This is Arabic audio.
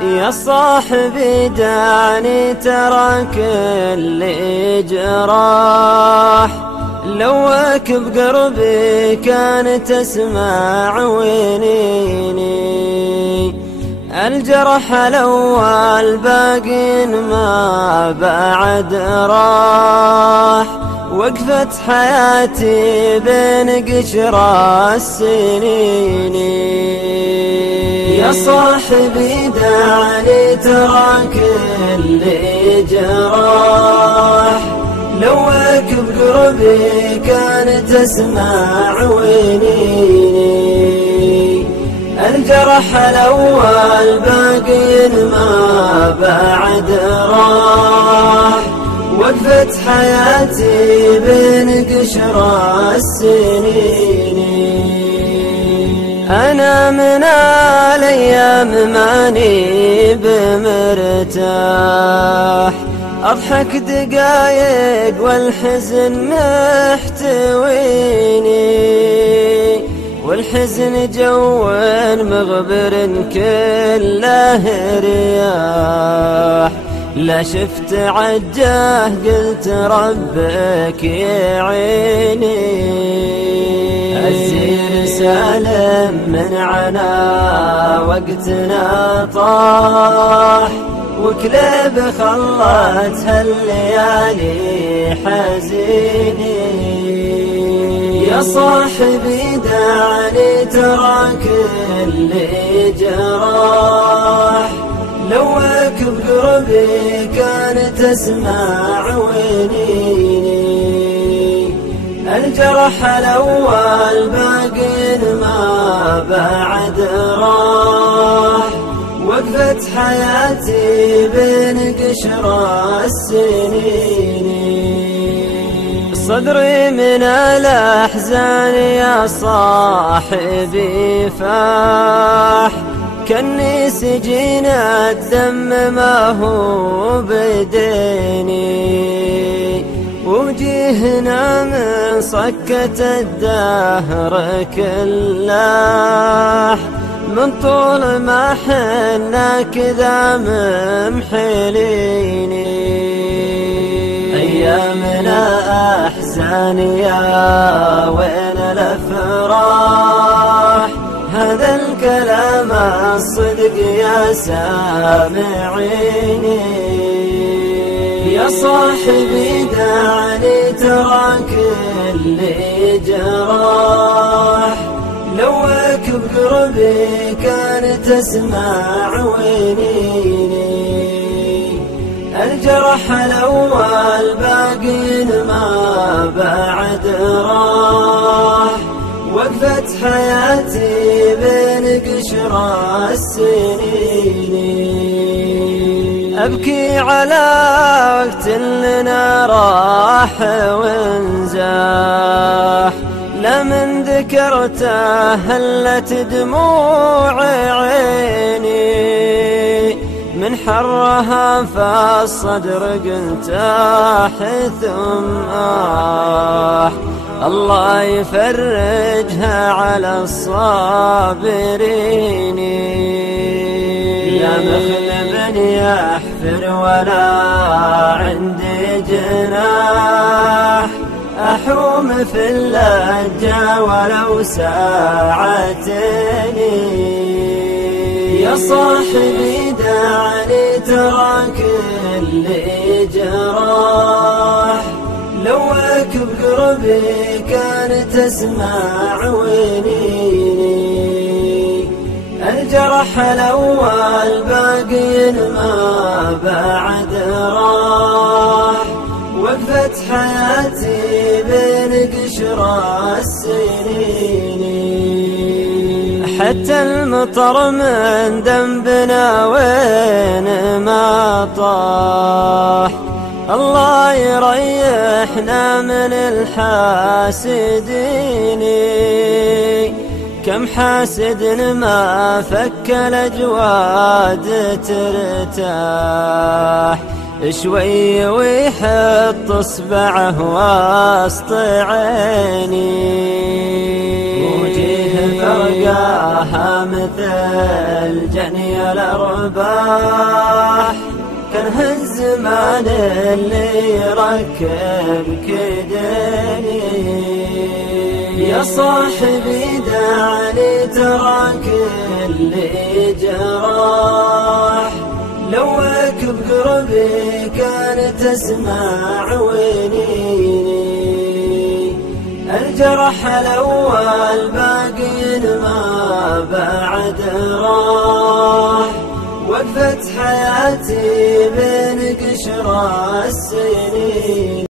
يا صاحبي دعني ترى كل جراح، لوك بقربي كان تسمع وينيني. الجرح الأول باقي ما بعد راح، وقفت حياتي بين قشرة السنين. يا صاحبي دعني ترى كل جراح، لوك بقربي كان تسمع وينيني. الجرح الأول باقي ما بعد راح، وقفت حياتي بين قشرة السنين. أنا من الأيام ماني بمرتاح، أضحك دقايق والحزن محتويني، والحزن جو مغبر كله رياح. لا شفت عجاه قلت ربك يعيني. الزين سالم من عنا وقتنا طاح، وكليب خلتها الليالي حزيني. يا صاحبي دعني ترى كل جراح، لوك بقربي كان تسمع وينيني. الجرح الأول باقي ما بعد راح، وقفت حياتي بين قشرة السنين. صدري من الأحزان يا صاحبي فاح، كني سجين الدم ما هو بديني. وجيهنا من صكة الدهر كلاح، من طول ما حنا كذا ممحليني. أيامنا أحزان يا وين الأفراح، هذا الكلام الصدق يا سامعيني. يا صاحبي دعني ترى كل جراح، لوك بقربي كان تسمع وينيني. الجرح الأول باقي ما بعد راح، وقفت حياتي بين قشرة السنين. أبكي على وقت لنا راح وانزاح، لمن ذكرته هلت دموع عيني. من حرها فالصدر قلت ثم الله يفرجها على الصابرين. يا مخلب يحفر ولا عندي جناح، أحوم في اللجة ولو ساعتين. يا صاحبي دعني ترى كل جراح، لوك بقربي كان تسمع وينيني. الجرح الأول باقي ما بعد راح، وقفت حياتي بين قشرة السنين. حتى المطر من ذنبنا وين ما طاح، الله يريحنا من الحاسدين. كم حاسد ما فك الأجواد ترتاح، شوي ويحط اصبعه وسط عيني. وجيه فرقاها مثل جني الأرباح، كره الزمان اللي يركب كدني. يا صاحبي دعني تراك اللي جراح، لوك بقربي كان تسمع ونيني. الجرح الأول باقي ما بعد راح، وقفت حياتي بين قشر السنين.